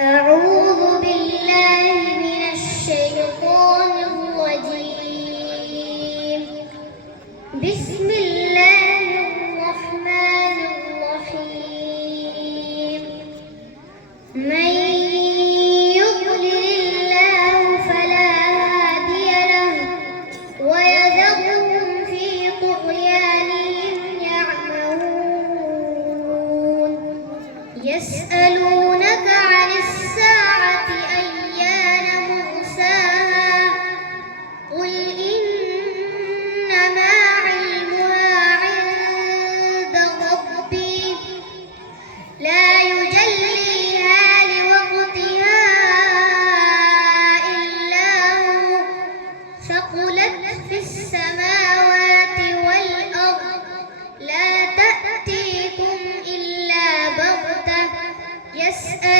أعوذ بالله من الشيطان الرجيم. بسم الله الرحمن الرحيم. من يضلل الله فلا هادي له ويذرهم في طغيانهم يعمهون. يسألونك عن الساعة أيان مرساها قل إنما علمها عند ربي لا يجليها لوقتها إلا هو ثقلت في السماوات والأرض لا تأتيكم إلا بغتة. يسأل